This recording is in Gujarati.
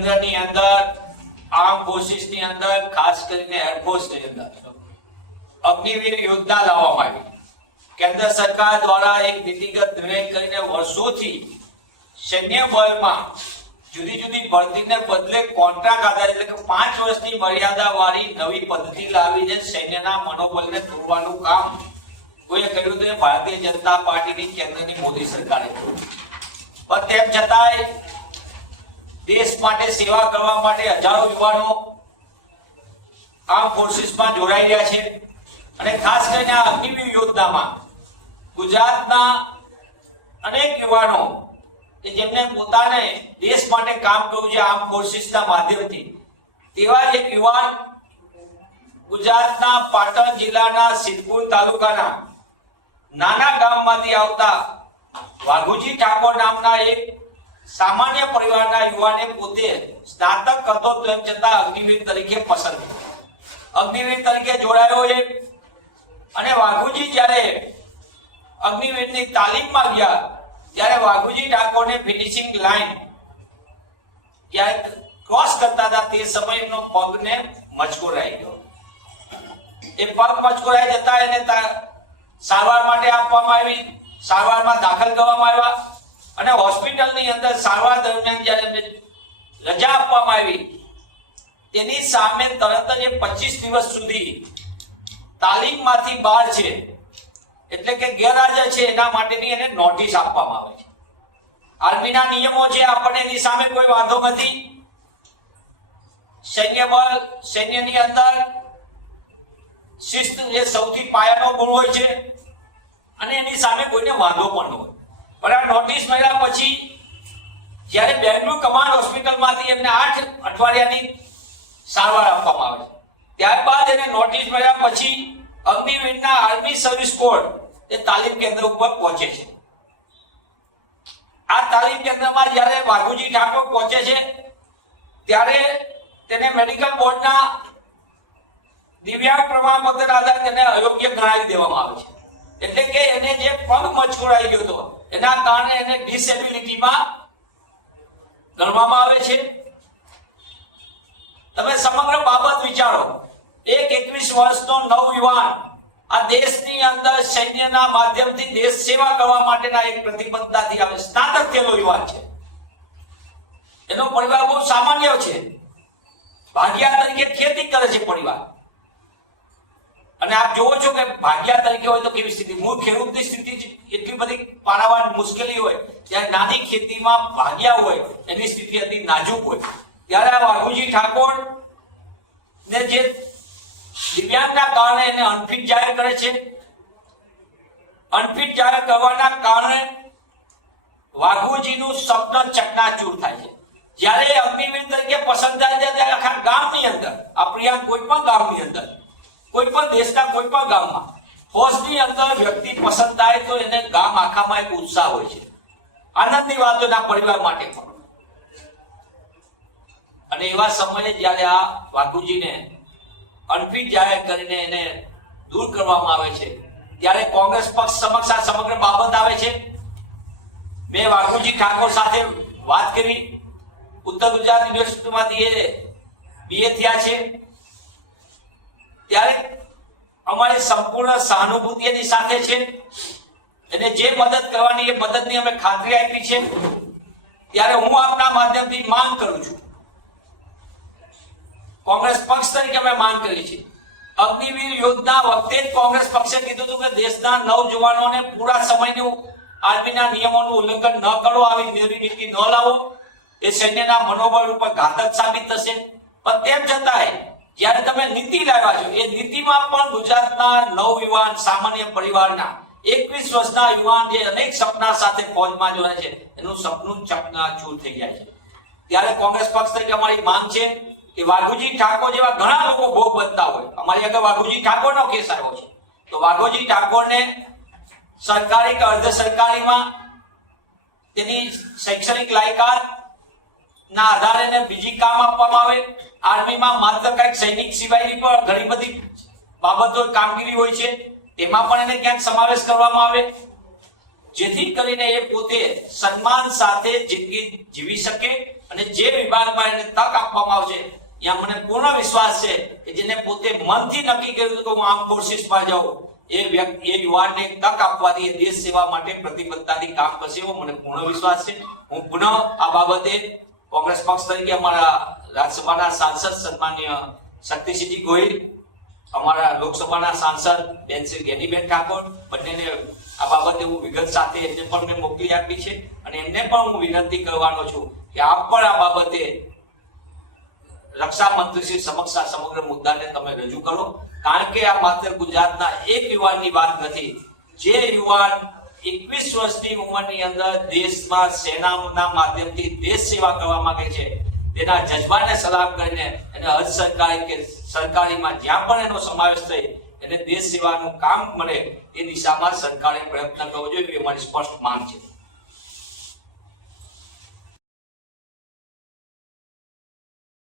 કેન્દ્રની અંદર આર્મ ફોર્સિસની અંદર, ખાસ કરીને એરફોર્સની અંદર. અગ્નિવીર યોજના લાવવામાં આવી કેન્દ્ર સરકાર દ્વારા એક નીતિગત નિર્ણય કરીને વર્ષોથી સૈન્ય બળમાં જુદી જુદી ભરતીને બદલે કોન્ટ્રાક્ટ આધારે એટલે કે પાંચ વર્ષની મર્યાદા વાળી નવી પદ્ધતિ લાવીને સૈન્યના મનોબળને તોડવાનું કામ કોઈએ કર્યું ભારતીય જનતા પાર્ટીની કેન્દ્રની મોદી સરકારે કર્યું. પણ તેમ છતાંય દેશ માટે સેવા કરવા માટે હજારો યુવાનો આર્મ ફોર્સિસમાં જોડાઈ રહ્યા છે. અને ખાસ કરીને આ અગ્નિવીર યોજનામાં ગુજરાતના અનેક યુવાનો કે જેમને પોતાને દેશ માટે કામ કર્યું છે આર્મ ફોર્સિસના માધ્યમથી, તેવા એક યુવાન ગુજરાતના પાટણ જિલ્લાના સિદ્ધપુર તાલુકાના નાના ગામમાંથી આવતા વાઘુજી ઠાકોર નામના એક સામાન્ય પરિવારના યુવાને પોતે સ્નાતક હતો તેમ છતાં અગ્નિવીર તરીકે પસંદ. અગ્નિવીર તરીકે જોડાયો છે અને વાઘુજી જ્યારે અગ્નિવીરની તાલીમમાં ગયા, ત્યારે વાઘુજી ઠાકોરને ફિનિશિંગ લાઈન જ્યારે ક્રોસ કરતા હતા તે સમયે એમનો પગને મચકોરાઈ ગયો. એ પગ મચકોરાઈ જતા એને સારવાર માટે આપવામાં આવી, સારવારમાં દાખલ કરવામાં આવ્યા. અને હોસ્પિટલની અંદર સારવાર દરમિયાન જ્યારે એમને રજા આપવામાં આવી, તેની સામે તરત જ 25 દિવસ સુધી તાલીમમાંથી બહાર છે. એટલે કે ગેરહાજર છે એના માટેની એને નોટિસ આપવામાં આવે છે. આર્મીના નિયમો છે, આપણને એની સામે કોઈ વાંધો નથી. સૈન્ય બળ, સૈન્યની અંદર શિસ્ત એ સૌથી પાયાનો ગુણ હોય છે. અને એની સામે કોઈને વાંધો પણ ન હોય. પણ આ નોટિસ મળ્યા પછી જ્યારે બેંગ્લુર કમાન્ડ હોસ્પિટલમાંથી એમને આઠ અઠવાડિયાની સારવાર આપવામાં આવે છે. ત્યારબાદ એને નોટિસ મળ્યા પછી અગ્નિવીરના આર્મી સર્વિસ કોડ એ તાલીમ કેન્દ્ર ઉપર પહોંચે છે. આ તાલીમ કેન્દ્રમાં જ્યારે વાઘુજી ઠાકોર પહોંચે છે, ત્યારે તેને મેડિકલ બોર્ડના દિવ્યાંગ પ્રમાણપત્ર આધારે તેને અયોગ્ય ગણાવી દેવામાં આવે છે. એટલે કે એને જે પગ મચકોડાઈ ગયો હતો, એના કારણે એને ડિસેબિલિટીમાં ગણવામાં આવે છે. તમે સમગ્ર બાબત વિચારો. એક એકવીસ વર્ષનો નવયુવાન આ દેશની અંદર સૈન્યના માધ્યમથી દેશ સેવા કરવા માટેના એક પ્રતિબદ્ધતાથી આવે સ્નાતક થયેલો યુવાન છે. એનો પરિવાર બહુ સામાન્ય છે. ભાગ્યા તરીકે ખેતી કરે છે પરિવાર. અને આપ જોવો છો કે ભાગ્યા તરીકે હોય તો કેવી સ્થિતિ? મૂળ ખેડૂતની સ્થિતિ એટલી બધી પારાવાર મુશ્કેલી હોય ત્યારે નાની ખેતીમાં ભાગ્યા હોય, એની સ્થિતિ અતિ નાજુક હોય. ત્યારે આ વાઘુજી ઠાકોર ને જે દિવ્યાંગના કારણે એને અનફિટ જાહેર કરે છે, અનફિટ જાહેર કરવાના કારણે વાઘુજીનું સ્વપ્ન ચકનાચૂર થાય છે. જ્યારે અગ્નિવીર તરીકે પસંદ થાય છે, ત્યારે આખા ગામની અંદર, આ પ્રિયાંક કોઈ પણ ગામની અંદર કોઈ પણ દેશના કોઈ પણ ગામમાં ફોજની અંદર વ્યક્તિ પસંદ થાય તો એને ગામ આખામાં એક ઉત્સાહ હોય છે. આનંદની વાત પરિવાર માટે પણ. અને એવા સમયે જ્યારે આ વાઘુજીને અનફિટ જાહેર કરીને એને દૂર કરવામાં આવે છે, ત્યારે કોંગ્રેસ પક્ષ સમક્ષ આ સમગ્ર બાબત આવે છે. મેં વાઘુજી ઠાકોર સાથે વાત કરી. ઉત્તર ગુજરાત યુનિવર્સિટીમાંથી એ બીએ થયા છે. ત્યારે અમારી સંપૂર્ણ સહાનુભૂતિ એની સાથે છે. અને જે મદદ કરવાની એ મદદની અમે ખાતરી આપી છે. ત્યારે હું આપના માધ્યમથી માંગ કરું છું. કોંગ્રેસ પક્ષ તરીકે અમે માંગ કરી છે અગ્નિવીર યોજના વખતે જ કોંગ્રેસ પક્ષે કીધું હતું કે દેશના નવજવાનોને પૂરા સમયનું આર્મીના નિયમોનું ઉલ્લંઘન ન કરો, આવી નવી નીતિ ન લાવો. એ સૈન્યના મનોબળ ઉપર ઘાતક સાબિત થશે. પણ તેમ છતાંય જ્યારે તમે નીતિ લાવ્યા છો, એ નીતિમાં પણ ગુજરાતના નવયુવાન સામાન્ય પરિવારના એકવીસ વર્ષના યુવાન જે અનેક સપના સાથે ફોજમાં જોડાય છે, એનું સપનું ચકનાચૂર થઈ જાય છે. ત્યારે કોંગ્રેસ પક્ષ તરીકે અમારી માંગ છે કે વાઘુજી ઠાકોર જેવા ઘણા લોકો ભોગ બનતા હોય. અમારી આગળ વાઘુજી ઠાકોરનો કેસ આવ્યો છે. તો વાઘુજી ઠાકોરને સરકારી કે અર્ધ સરકારીમાં તેની શૈક્ષણિક લાયકાત ના આધારે એને બીજી કામ આપવામાં આવે. આર્મીમાં માત્ર કંઈક સૈનિક સિવાયની પણ ઘણી બધી બાબતો કામગીરી હોય છે. તેમાં પણ એને ક્યાંક સમાવેશ કરવામાં આવે. જેથી કરીને એ પોતે સન્માન સાથે જિંદગી જીવી શકે અને જે વિભાગમાં એને તક આપવામાં આવશે ત્યાં મને પૂર્ણ વિશ્વાસ છે કે જેને પોતે મનથી નક્કી કર્યું કે હું આર્મ ફોર્સિસમાં જાઉં, એ વ્યક્તિ, એ યુવાનને તક આપવાથી દેશ સેવા માટે પ્રતિબદ્ધતાથી કામ કરશે એવો મને પૂર્ણ વિશ્વાસ છે. હું પુનઃ આ બાબતે કોંગ્રેસ પક્ષ તરીકે અમારા રાજ્યસભાના સાંસદ સન્માન્ય શક્તિસિંહજી ગોહિલ, અમારા લોકસભાના સાંસદ બેન શ્રી ગેનીબેન ઠાકોર, બંનેને આ બાબતે હું વિગત સાથે એમને પણ મેં મોકલી આપી છે અને એમને પણ હું વિનંતી કરવાનો છું કે આપ પણ આ બાબતે રક્ષા મંત્રીશ્રી સમક્ષ આ સમગ્ર મુદ્દાને તમે રજૂ કરો. કારણ કે આ માત્ર ગુજરાતના એક યુવાનની વાત નથી. જે યુવાન એકવીસ વર્ષની ઉંમરની અંદર દેશમાં સેનાના માધ્યમથી દેશ સેવા કરવા માંગે છે. તેના જજબાને સલામ કરીને એને અર્ધ સરકારી કે સરકારીમાં જ્યાં પણ એનો સમાવેશ થઈ એને દેશ સેવાનું કામ મળે એ દિશામાં સરકારે પ્રયત્ન કરવો જોઈએ એ મારી સ્પષ્ટ માંગ છે.